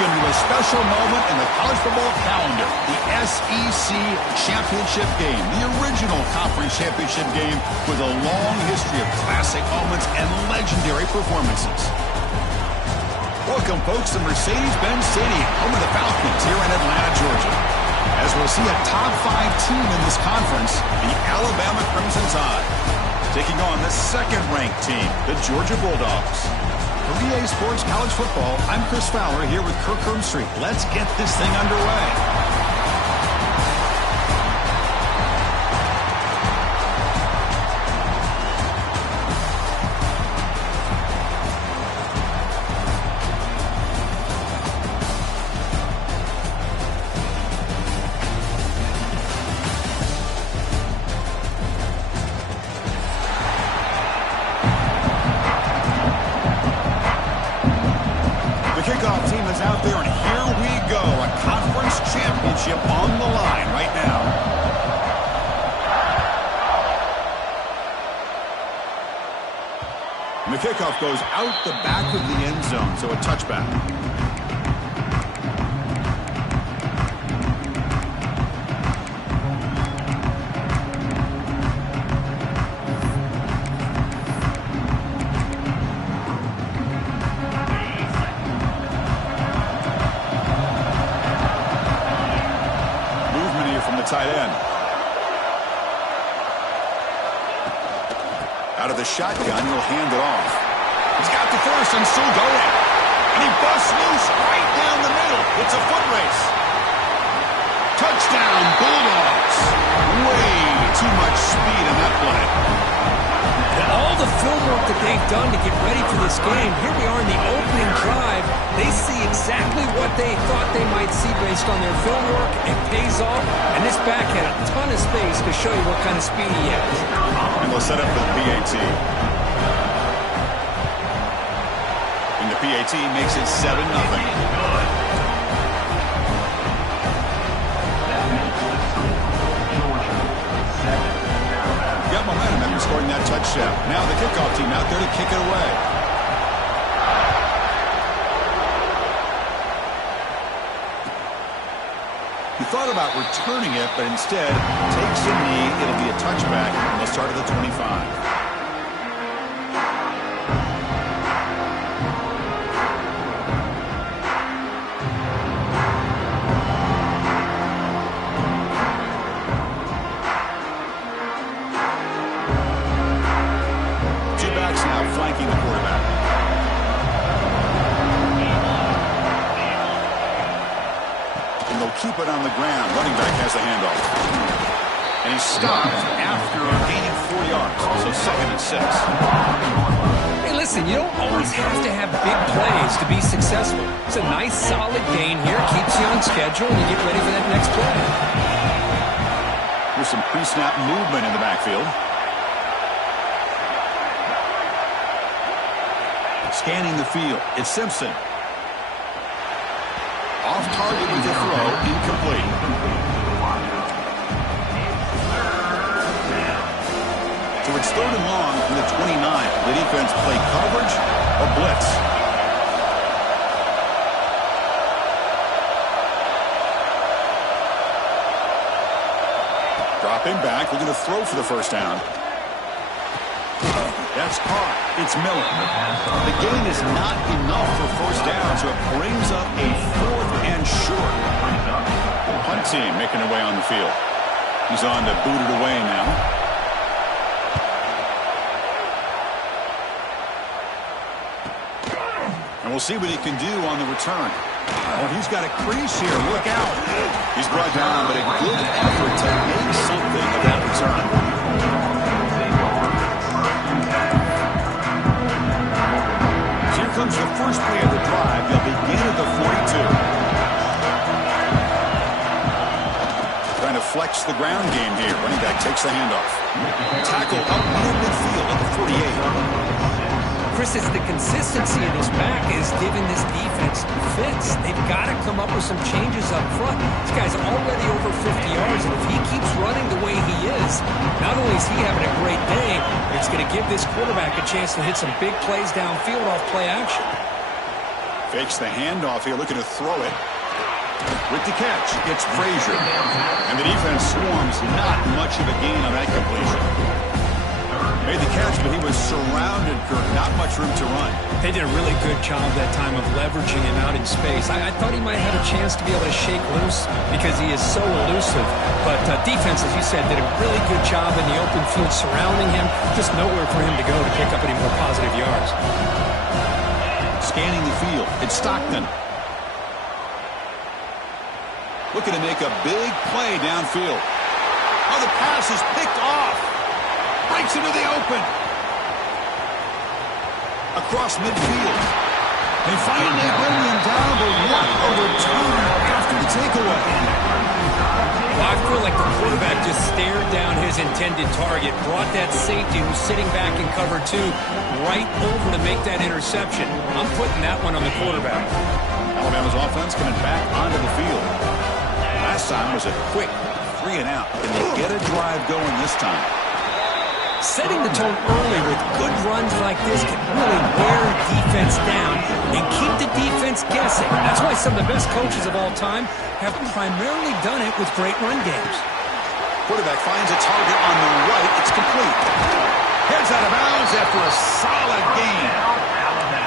into a special moment in the college football calendar, the SEC Championship game, the original conference championship game with a long history of classic moments and legendary performances. Welcome, folks, to Mercedes-Benz Stadium, home of the Falcons here in Atlanta, Georgia. As we'll see a top 5 team in this conference, the Alabama Crimson Tide, taking on the second-ranked team, the Georgia Bulldogs. For EA Sports College Football, I'm Chris Fowler here with Kirk Herbstreit. Let's get this thing underway. On the line right now. And the kickoff goes out the back of the end zone, so a touchback. Tight end. Out of the shotgun, he'll hand it off. He's got the first and still going. And he busts loose right down the middle. It's a foot race. Touchdown, Bulldogs. Way too much speed in that play. And all the film work that they've done to get ready for this game, here we are in the opening drive. They see exactly what they thought they might see based on their film work. It pays off, and this back had a ton of space to show you what kind of speed he has. And we'll set up for the PAT. And the PAT makes it 7-0. Got momentum after scoring that touchdown. Now the kickoff team out there to kick it away. He thought about returning it, but instead takes a knee. It'll be a touchback on the start of the 25. Two backs now flanking the quarterback. Keep it on the ground. Running back has the handoff. And he stops after gaining 4 yards. So 2nd and 6. Hey, listen, you don't always have to have big plays to be successful. It's a nice, solid gain here. Keeps you on schedule, and you get ready for that next play. There's some pre-snap movement in the backfield. Scanning the field. It's Simpson. Off target with the throw, incomplete. So it's 3rd and long from the 29. The defense play coverage or blitz. Dropping back, looking to throw for the first down. That's caught. It's Miller. The gain is not enough for first down, so it brings up a 4th and short. Punt team making their way on the field. He's on to boot it away now. And we'll see what he can do on the return. Oh, he's got a crease here. Look out. He's brought down, but a good effort to make something of that return. Comes the first play of the drive. They'll begin at the 42. Trying to flex the ground game here. Running back takes the handoff. Tackle up near midfield at the 48. Chris, it's the consistency of this back is giving this defense fits. They've got to come up with some changes up front. This guy's already over 50 yards, and if he keeps running the way he is, not only is he having a great day, it's going to give this quarterback a chance to hit some big plays downfield off play action. Fakes the handoff here, looking to throw it. With the catch, it's Frazier. And the defense swarms. Not much of a gain on that completion. Made the catch, but he was surrounded, Kirk. Not much room to run. They did a really good job that time of leveraging him out in space. I thought he might have a chance to be able to shake loose because he is so elusive. But defense, as you said, did a really good job in the open field surrounding him. Just nowhere for him to go to pick up any more positive yards. Scanning the field, it's Stockton. Looking to make a big play downfield. Oh, the pass is picked off. Breaks into the open. Across midfield. They finally bring him down, but what a return after the takeaway. Well, I feel like the quarterback just stared down his intended target, brought that safety who's sitting back in cover 2 right over to make that interception. I'm putting that one on the quarterback. Alabama's offense coming back onto the field. Last time was a quick 3 and out. Can they get a drive going this time? Setting the tone early with good runs like this can really wear defense down and keep the defense guessing. That's why some of the best coaches of all time have primarily done it with great run games. Quarterback finds a target on the right. It's complete. Heads out of bounds after a solid gain.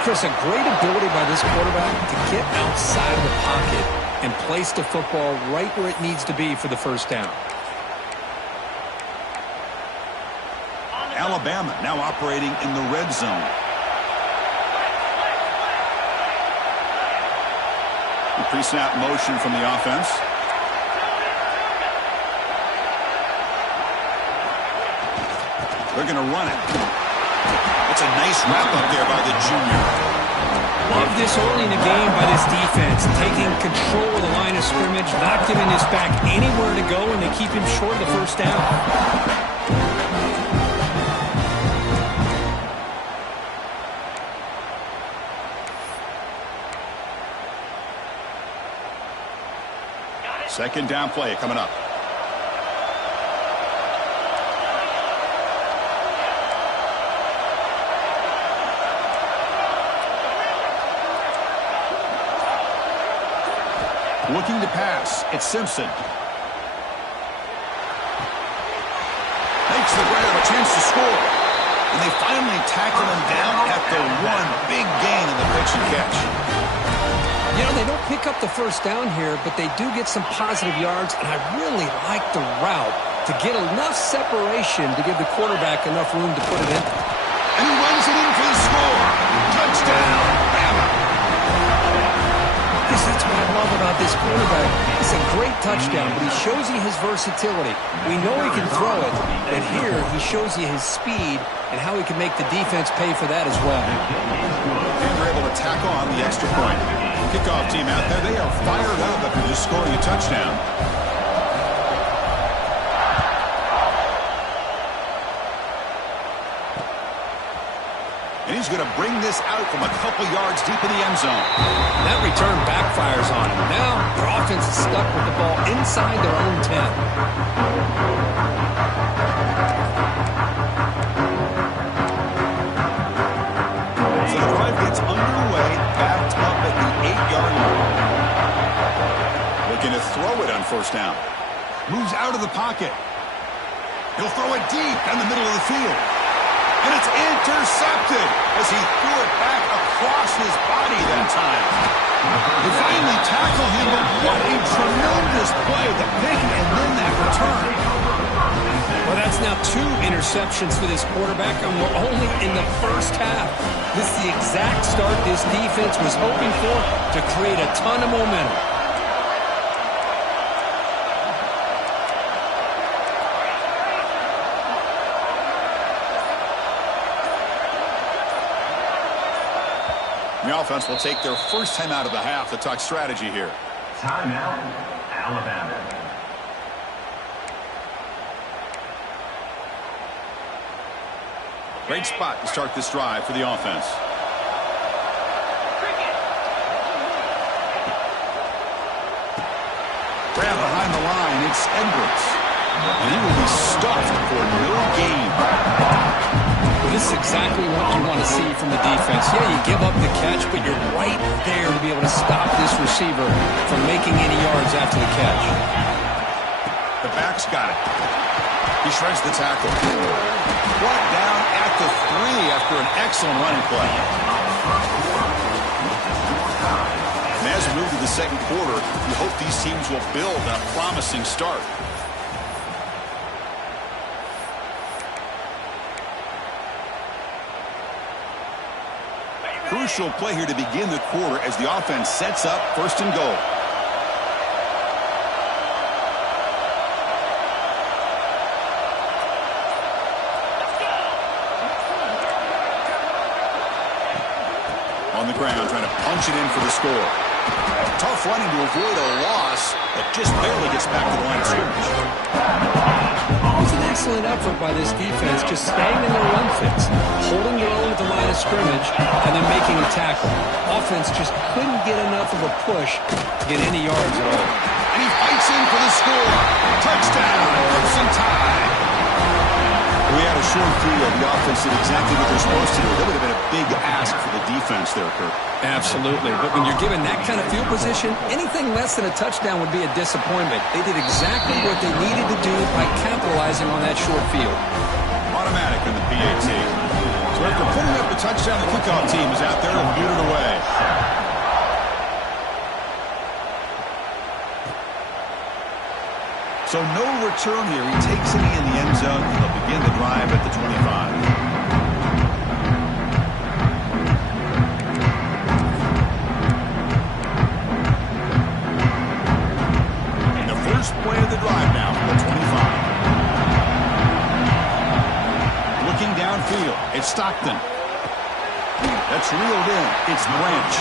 Chris, a great ability by this quarterback to get outside of the pocket and place the football right where it needs to be for the first down. Alabama now operating in the red zone. Pre-snap motion from the offense. They're going to run it. It's a nice wrap-up there by the junior. Love this early in the game by this defense, taking control of the line of scrimmage, not giving this back anywhere to go, and they keep him short of the first down. Second down play coming up. Looking to pass. It's Simpson. Makes the grab, a chance to score. And they finally tackle him down at the 1. Big gain in the pitch and catch. You know, they don't pick up the first down here, but they do get some positive yards, and I really like the route to get enough separation to give the quarterback enough room to put it in. And he runs it in for the score. Touchdown, Bama. Yes, that's what I love about this quarterback. It's a great touchdown, but he shows you his versatility. We know he can throw it, but here he shows you his speed and how he can make the defense pay for that as well. And they're able to tack on the extra point. Kickoff team out there, they are fired up after just scoring a touchdown. And he's going to bring this out from a couple yards deep in the end zone. That return backfires on him. Now their offense is stuck with the ball inside their own 10. So the drive gets underway, backed up at the 8-yard line. Looking to throw it on first down. Moves out of the pocket. He'll throw it deep down the middle of the field. And it's intercepted as he threw it back across his body that time. They finally tackle him, but what a tremendous play. The pick and then that return. Well, that's now 2 interceptions for this quarterback, and we're only in the first half. This is the exact start this defense was hoping for to create a ton of momentum. The offense will take their first time out of the half to talk strategy here. Timeout, Alabama. Great spot to start this drive for the offense. Grab behind the line, it's Edwards. And he will be stuffed for no gain. Well, this This is exactly what you want to see from the defense. Yeah, you give up the catch, but you're right there to be able to stop this receiver from making any yards after the catch. The back's got it. He shreds the tackle. Brought down at the 3 after an excellent running play. And as we move to the second quarter, we hope these teams will build on a promising start. Crucial play here to begin the quarter as the offense sets up first and goal. On the ground, trying to punch it in for the score. Tough running to avoid a loss, but just barely gets back to the line of scrimmage. It was an excellent effort by this defense, just staying in their run fits, holding their own at the line of scrimmage, and then making a tackle. Offense just couldn't get enough of a push to get any yards at all. And he fights in for the score. Touchdown, Crimson Tide. We had a short field. The offense did exactly what they're supposed to do. That would have been a big ask for the defense there, Kirk. Absolutely. But when you're given that kind of field position, anything less than a touchdown would be a disappointment. They did exactly what they needed to do by capitalizing on that short field. Automatic in the PAT. So after putting up the touchdown, the kickoff team is out there to boot it away. So no return here. He takes it in the end zone. They'll begin the drive at the 25. And the first play of the drive now for the 25. Looking downfield. It's Stockton. That's reeled in. It's Branch.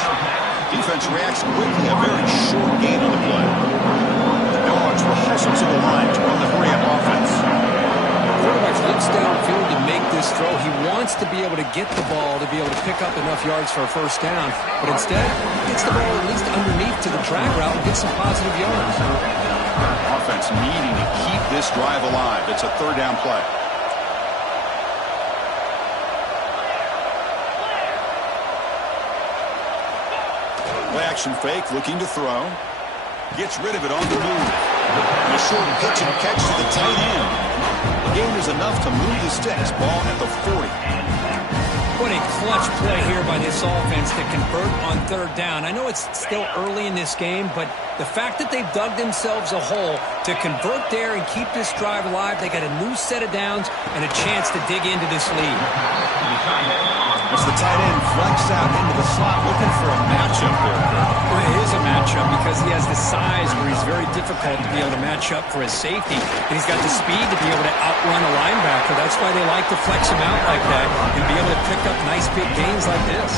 Defense reacts quickly. A very short gain on the play. Dogs will hustle to the line to run the hurry-up offense. The quarterback looks downfield to make this throw. He wants to be able to get the ball to be able to pick up enough yards for a first down. But instead, he gets the ball at least underneath to the drag route and gets some positive yards. Offense needing to keep this drive alive. It's a third down play. Play action fake, looking to throw. Gets rid of it on the move. And a short pitch and catch to the tight end. The gain is enough to move the sticks. Ball at the 40. What a clutch play here by this offense to convert on third down. I know it's still early in this game, but the fact that they've dug themselves a hole to convert there and keep this drive alive, they got a new set of downs and a chance to dig into this lead. As the tight end flex out into the slot, looking for a matchup there. Well, it is a matchup because he has the size where he's very difficult to be able to match up for his safety. And he's got the speed to be able to outrun a linebacker. That's why they like to flex him out like that and be able to pick up nice big gains like this.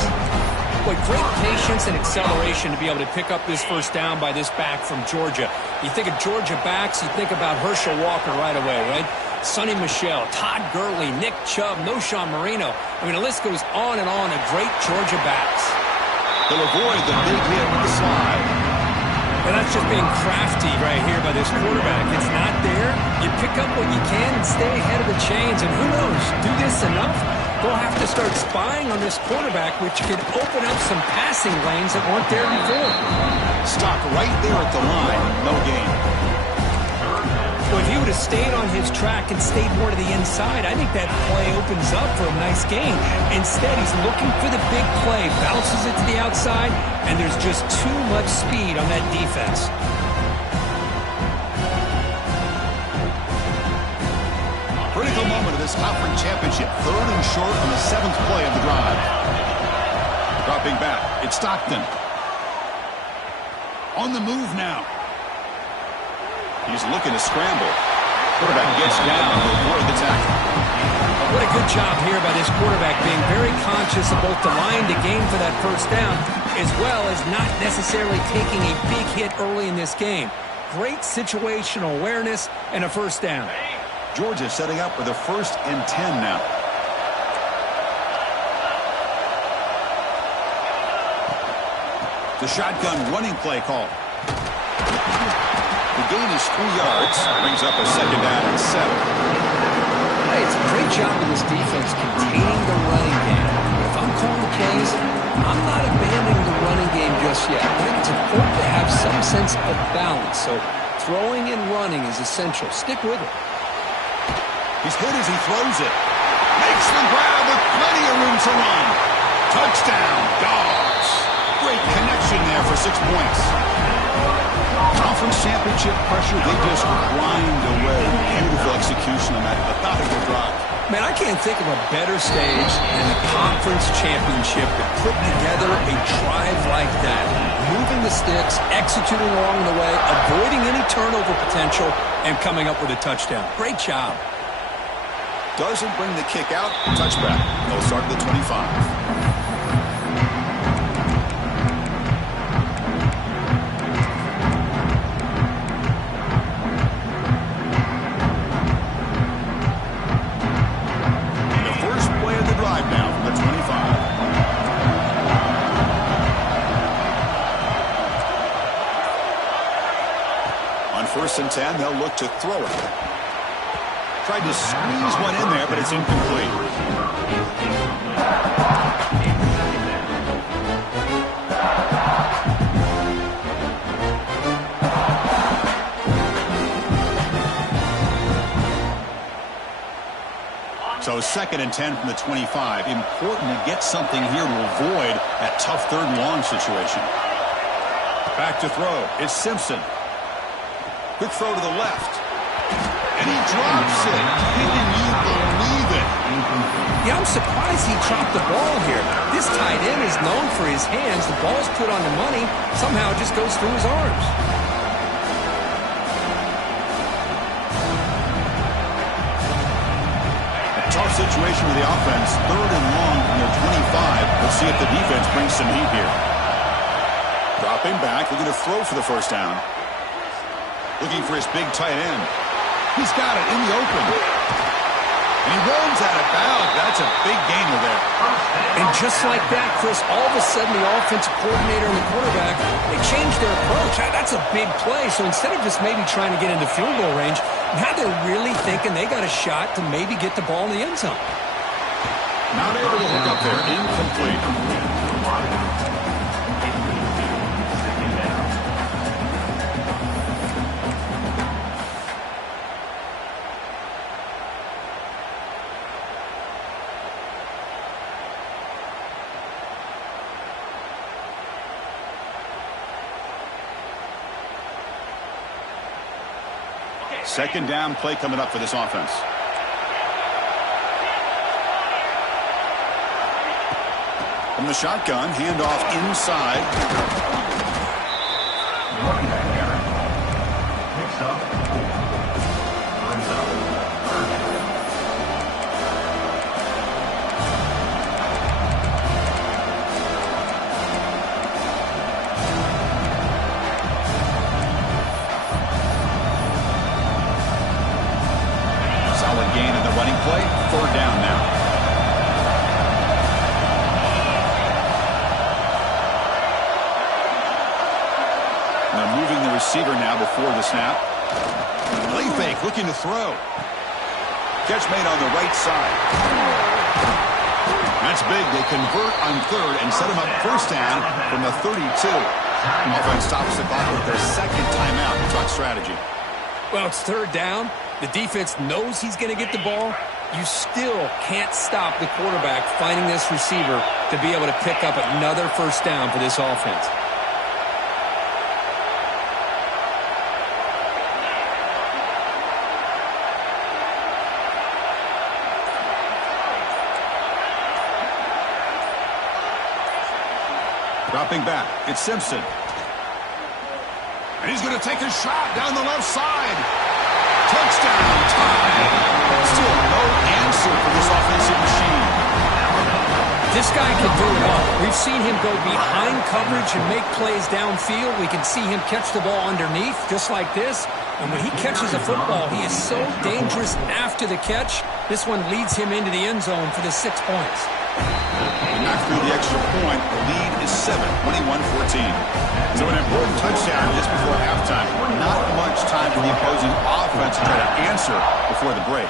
Boy, great patience and acceleration to be able to pick up this first down by this back from Georgia. You think of Georgia backs, you think about Herschel Walker right away, right? Sonny Michel, Todd Gurley, Nick Chubb, Noshawn Marino. I mean, the list goes on and on of great Georgia backs. They'll avoid the big hit with the slide. And that's just being crafty right here by this quarterback. It's not there. You pick up what you can and stay ahead of the chains. And who knows, do this enough, they'll have to start spying on this quarterback, which could open up some passing lanes that weren't there before. Stop right there at the line. No gain. Well, if he would have stayed on his track and stayed more to the inside, I think that play opens up for a nice gain. Instead, he's looking for the big play, bounces it to the outside, and there's just too much speed on that defense. Critical moment of this conference championship. Third and short on the 7th play of the drive. Dropping back, it's Stockton. On the move now. He's looking to scramble. Quarterback gets down to avoid the tackle. What a good job here by this quarterback, being very conscious of both the line to gain for that first down, as well as not necessarily taking a big hit early in this game. Great situational awareness and a first down. Georgia setting up with a 1st and 10 now. The shotgun running play call. The gain is 3 yards. Brings up a 2nd down and 7. say, it's a great job of this defense containing the running game. But if I'm calling the plays, I'm not abandoning the running game just yet. I think it's important to have some sense of balance. So throwing and running is essential. Stick with it. He's hit as he throws it. Makes the grab with plenty of room to run. Touchdown, Dogs. Great connection there for 6 points. Conference championship pressure, they just grind away. Beautiful execution on that methodical drive. Man, I can't think of a better stage than the conference championship to put together a drive like that. Moving the sticks, executing along the way, avoiding any turnover potential, and coming up with a touchdown. Great job. Doesn't bring the kick out. Touchback. They'll start at the 25. First and 10, they'll look to throw it. Tried to squeeze one in there, but it's incomplete. So 2nd and 10 from the 25. Important to get something here to avoid that tough 3rd and long situation. Back to throw. It's Simpson. Quick throw to the left. And he drops it. Can you believe it? Yeah, I'm surprised he dropped the ball here. This tight end is known for his hands. The ball's put on the money. Somehow it just goes through his arms. A tough situation with the offense. 3rd and long from their 25. Let's see if the defense brings some heat here. Dropping back. Looking to throw for the first down. Looking for his big tight end. He's got it in the open. And he runs out of bounds. That's a big gainer there. And just like that, Chris, all of a sudden the offensive coordinator and the quarterback, they changed their approach. That's a big play. So instead of just maybe trying to get into field goal range, now they're really thinking they got a shot to maybe get the ball in the end zone. Not able to hook up there. Incomplete. Second down play coming up for this offense. From the shotgun, handoff inside. Mix up. Gain in the running play. 3rd down now. And they're moving the receiver now before the snap. Play fake, looking to throw. Catch made on the right side. That's big. They convert on 3rd and set him up first down from the 32. Offense stops the clock with their 2nd timeout. Talk strategy. Well, it's 3rd down. The defense knows he's going to get the ball. You still can't stop the quarterback finding this receiver to be able to pick up another first down for this offense. Dropping back, it's Simpson. And he's going to take a shot down the left side. Touchdown, tie. Still no answer for this offensive machine. This guy can do it all. We've seen him go behind coverage and make plays downfield. We can see him catch the ball underneath, just like this. And when he catches a football, he is so dangerous after the catch. This one leads him into the end zone for the 6 points. Knock through the extra point. The lead is 7, 21-14. So an important touchdown just before halftime. Not much time for the opposing offense to try to answer before the break.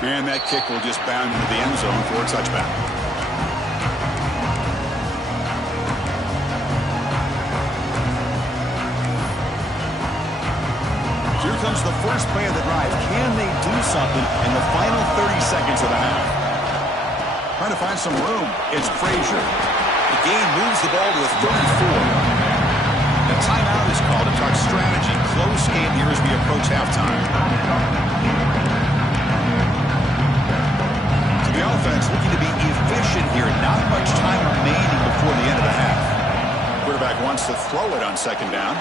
And that kick will just bound into the end zone for a touchback. Here comes the first play of the drive. Can they do something in the final 30 seconds of the half? Trying to find some room. It's Frazier. The gain moves the ball to a 34. The timeout is called to talk strategy. Close game here as we approach halftime. So the offense looking to be efficient here. Not much time remaining before the end of the half. Quarterback wants to throw it on second down.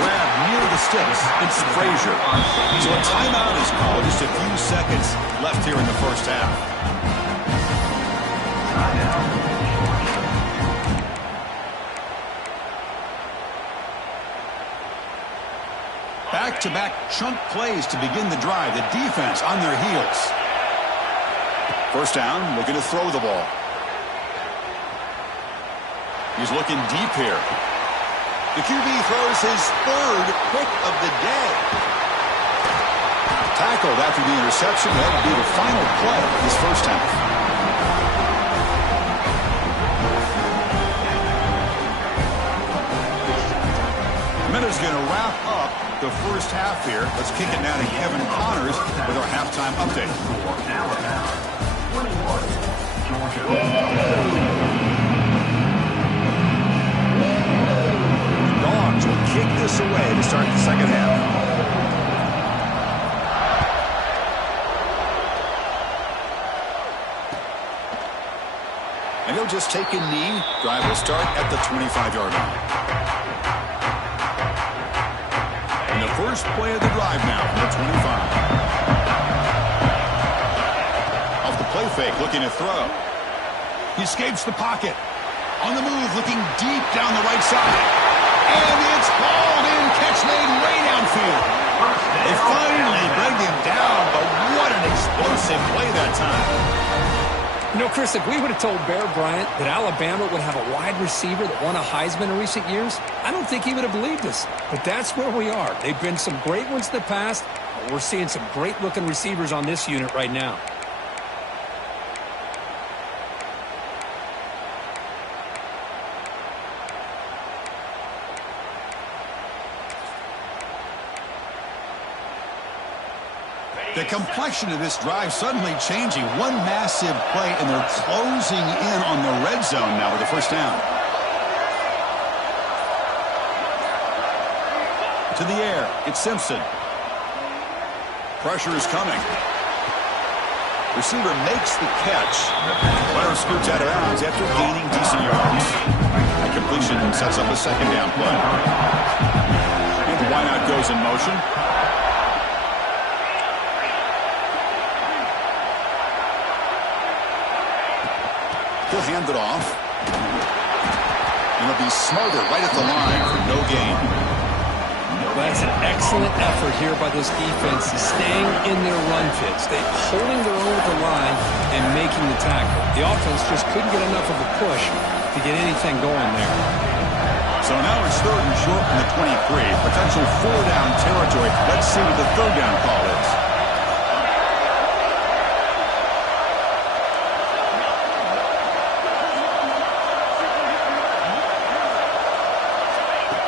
Grab near the sticks. It's Frazier. So a timeout is called. Just a few seconds left here in the first half. Back-to-back chunk plays to begin the drive. The defense on their heels. First down, looking to throw the ball. He's looking deep here. The QB throws his third pick of the day. Tackled after the interception. That would be the final play of this first half. Minute's going to wrap up the first half here. Let's kick it now to Kevin Connors with our halftime update. The Dogs will kick this away to start the second half. And he'll just take a knee. Drive will start at the 25-yard line. And the first play of the drive now from the 25. Off the play fake, looking to throw. He escapes the pocket. On the move, looking deep down the right side. And it's hauled in. Catch made way downfield. They finally bring him down, but what an explosive play that time. You know, Chris, if we would have told Bear Bryant that Alabama would have a wide receiver that won a Heisman in recent years, I don't think he would have believed us. But that's where we are. They've been some great ones in the past. But we're seeing some great-looking receivers on this unit right now. The complexion of this drive suddenly changing. One massive play, and they're closing in on the red zone now with the first down. To the air, it's Simpson. Pressure is coming. Receiver makes the catch. Runner scoots out of bounds after gaining decent yards. A completion sets up a second down play. And the wideout goes in motion. He'll hand it off. And he'll be smothered right at the line for no gain. Well, that's an excellent effort here by this defense, staying in their run fits. They're holding their own at the line and making the tackle. The offense just couldn't get enough of a push to get anything going there. So now it's third and short from the 23. Potential four-down territory. Let's see what the third down call is.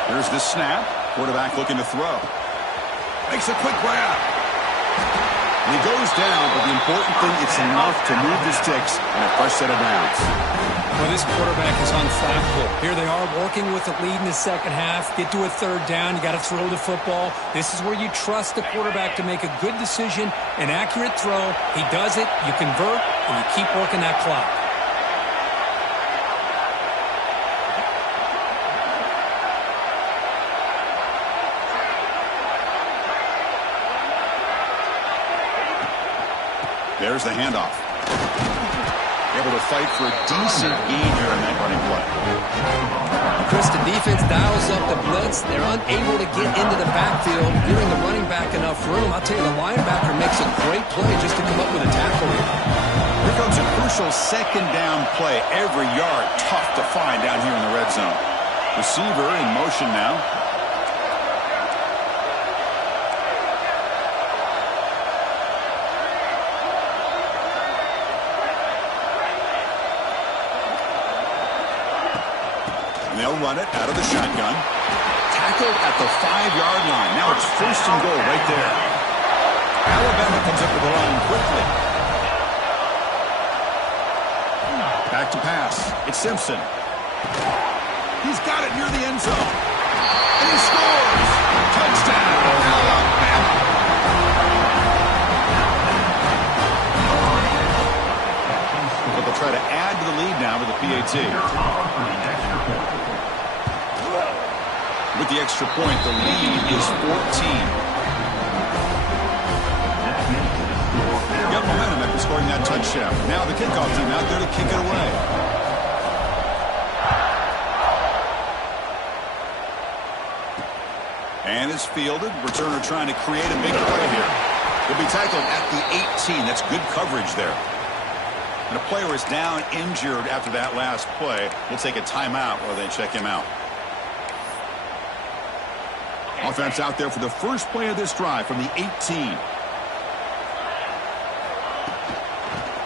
Here's the snap. Quarterback looking to throw. Makes a quick grab. And he goes down, but the important thing, it's enough to move the sticks and a fresh set of downs. Well, this quarterback is unflappable. Here they are working with the lead in the second half. Get to a third down. You got to throw the football. This is where you trust the quarterback to make a good decision, an accurate throw. He does it. You convert, and you keep working that clock. There's the handoff. Able to fight for a decent gain here in that running play. Chris, the defense dials up the blitz. They're unable to get into the backfield, giving the running back enough room. I'll tell you, the linebacker makes a great play just to come up with a tackle here. Here comes a crucial second down play. Every yard tough to find down here in the red zone. Receiver in motion now. They'll run it out of the shotgun. Tackled at the 5-yard line. Now it's 1st and goal right there. Alabama comes up with the line quickly. Back to pass. It's Simpson. He's got it near the end zone. And he scores! Touchdown, Alabama! But they'll try to add to the lead now with the PAT. With the extra point, the lead is 14. Got momentum after scoring that touchdown. Now the kickoff team out there to kick it away. And it's fielded. Returner trying to create a big play here. He'll be tackled at the 18. That's good coverage there. And a player is down injured after that last play. We'll take a timeout while they check him out. Offense out there for the first play of this drive from the 18.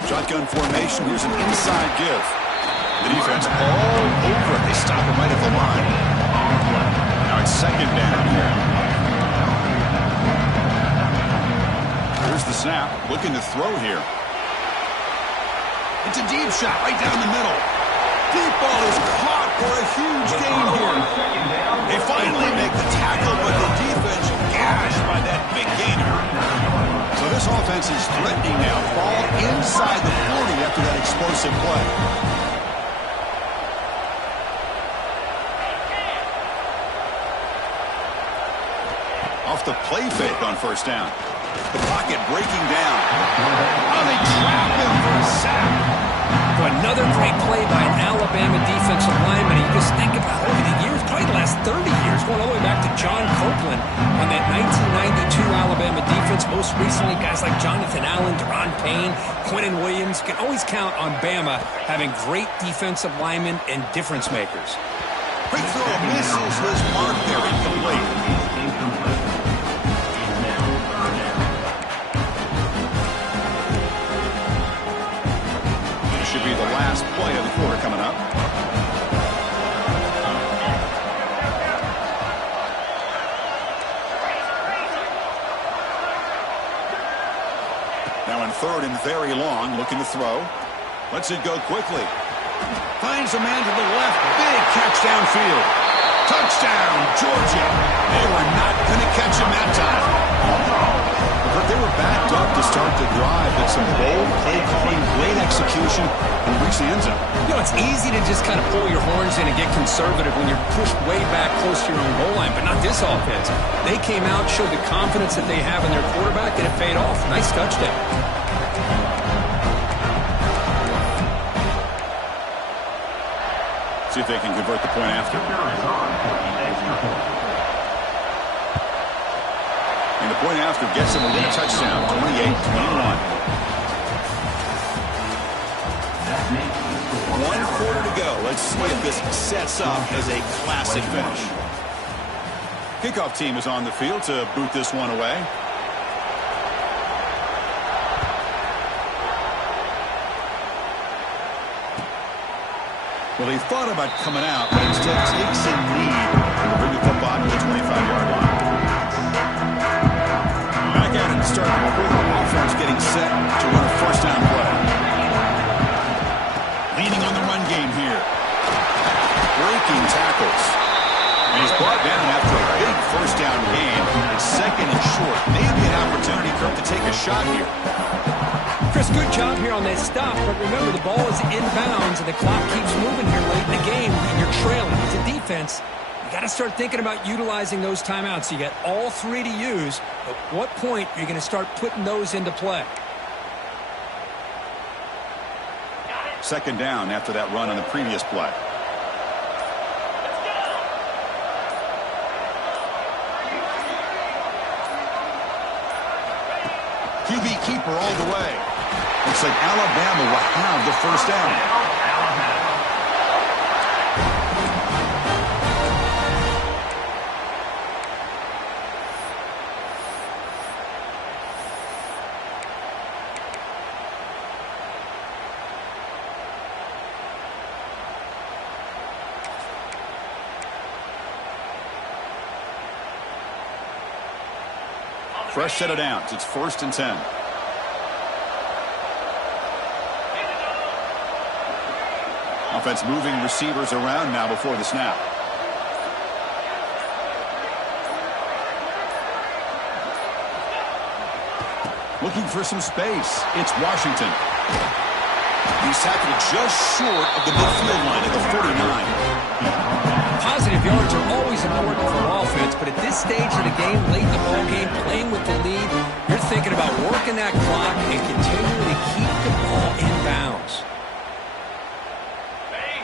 Shotgun formation. Here's an inside give. The defense all over it. They stop him right at the line. Now it's 2nd down here. Here's the snap. Looking to throw here. It's a deep shot right down the middle. Deep ball is caught for a huge gain here. They finally make the tackle, but the defense gashed by that big gainer. So this offense is threatening now. Ball inside the 40 after that explosive play. Off the play fake on 1st down. The pocket breaking down. Oh, they trap him for a sack. For another great play by an Alabama defensive lineman. You just think about over the years, probably the last 30 years, going all the way back to John Copeland on that 1992 Alabama defense. Most recently, guys like Jonathan Allen, Deron Payne, Quinnen Williams. You can always count on Bama having great defensive linemen and difference makers. Quick throw misses his mark there, incomplete. Should be the last play of the quarter coming up. Now in 3rd and very long, looking to throw. Lets it go quickly. Finds a man to the left. Big catch downfield. Touchdown, Georgia. They were not going to catch him that time. But they were backed up to start the drive. But some bold play calling, great execution, and reach the end zone. You know, it's easy to just kind of pull your horns in and get conservative when you're pushed way back close to your own goal line, but not this offense. They came out, showed the confidence that they have in their quarterback, and it paid off. Nice touchdown. See if they can convert the point after. And the point after gets them a win touchdown, 28-21. 1 quarter to go. Let's see if this sets up as a classic finish. Kickoff team is on the field to boot this one away. Well, he thought about coming out, but instead takes a lead to bring the football to the 25-yard line. Back at it to start the quarter. Offense getting set to run a 1st down play. Leaning on the run game here. Breaking tackles. And he's brought down after a big 1st down gain. It's 2nd and short. Maybe an opportunity, Kirk, to take a shot here. Chris, good job here on that stop, but remember the ball is inbounds and the clock keeps moving here late in the game and you're trailing. As a defense, you got to start thinking about utilizing those timeouts. You got all 3 to use. At what point are you going to start putting those into play? 2nd down after that run on the previous play. QB keeper all the way. Looks like Alabama will have the 1st down. Fresh set of downs. It's 1st and 10. Offense moving receivers around now before the snap. Looking for some space. It's Washington. He's tackled just short of the midfield line at the 49. Positive yards are always important for an offense, but at this stage of the game, late in the ball game, playing with the lead, you're thinking about working that clock and continuing to keep the ball in bounds.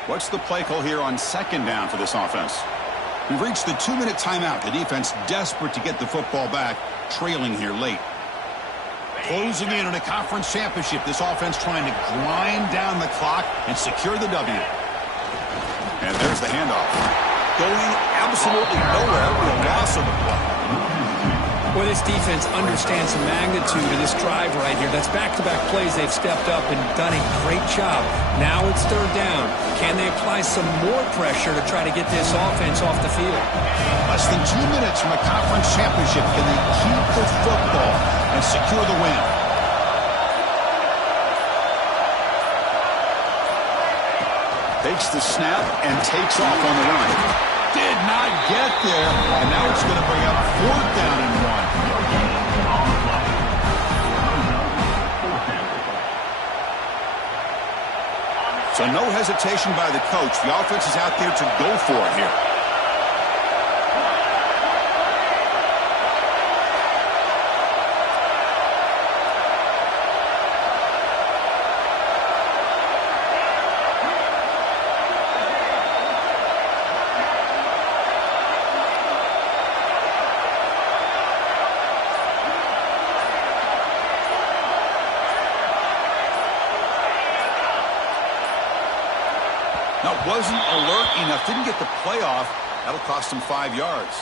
What's the play call here on 2nd down for this offense? We've reached the 2-minute timeout. The defense desperate to get the football back, trailing here late. Closing in on a conference championship, this offense trying to grind down the clock and secure the W. And there's the handoff. Going absolutely nowhere with a loss of the play. Well, this defense understands the magnitude of this drive right here. That's back-to-back plays. They've stepped up and done a great job. Now it's 3rd down. Can they apply some more pressure to try to get this offense off the field? Less than 2 minutes from a conference championship. Can they keep the football and secure the win? Takes the snap and takes off on the run. Did not get there, and now it's going to bring up 4th down and 1. So no hesitation by the coach. The offense is out there to go for it here. Now, wasn't alert enough, didn't get the play off. That'll cost him 5 yards.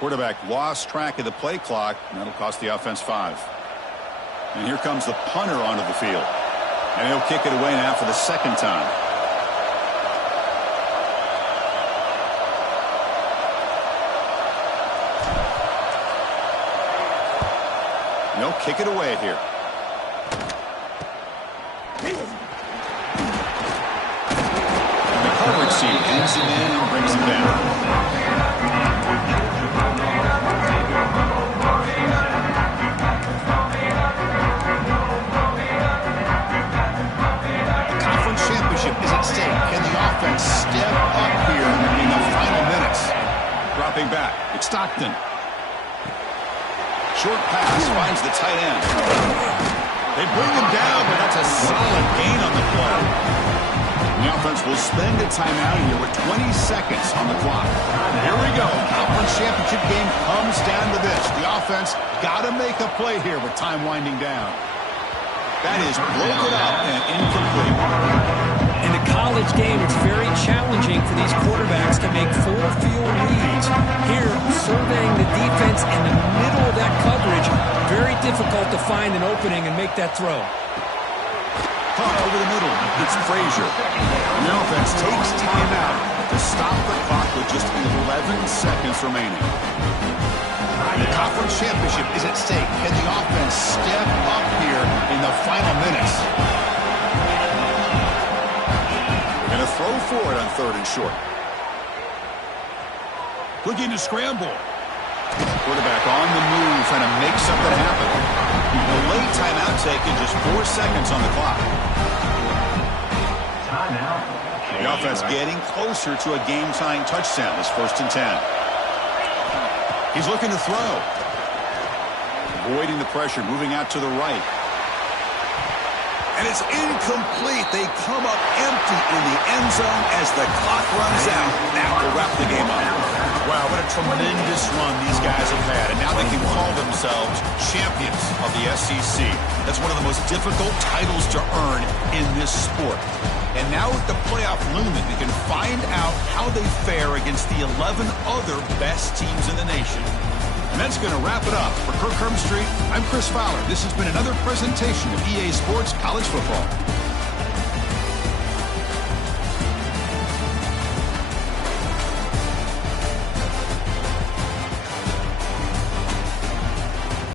Quarterback lost track of the play clock, and that'll cost the offense 5. And here comes the punter onto the field. And he'll kick it away now for the 2nd time. And he'll kick it away here. And the coverage team ends him in and brings him down. Is at stake. Can the offense step up here in the final minutes? Dropping back. It's Stockton. Short pass finds the tight end. They bring him down, but that's a solid gain on the play. The offense will spend a timeout here with 20 seconds on the clock. Here we go. Conference championship game comes down to this. The offense got to make a play here with time winding down. That is broken up and incomplete. In a college game, it's very challenging for these quarterbacks to make 4 field reads. Here, surveying the defense in the middle of that coverage, very difficult to find an opening and make that throw. Caught over the middle. It's Frazier. The offense takes time out to stop the clock with just 11 seconds remaining. The conference championship is at stake. Can the offense step up here in the final minutes? Going to throw for it on 3rd and short. Looking to scramble. Quarterback on the move, trying to make something happen. A late timeout taken, just 4 seconds on the clock. Timeout. The offense getting closer to a game-tying touchdown. This 1st and 10. He's looking to throw. Avoiding the pressure, moving out to the right. And it's incomplete. They come up empty in the end zone as the clock runs out. That will wrap the game up. Wow, what a tremendous run these guys have had. And now they can call themselves champions of the SEC. That's one of the most difficult titles to earn in this sport. And now with the playoff looming, they can find out how they fare against the 11 other best teams in the nation. And that's going to wrap it up. For Kirk Hermstreet, I'm Chris Fowler. This has been another presentation of EA Sports College Football.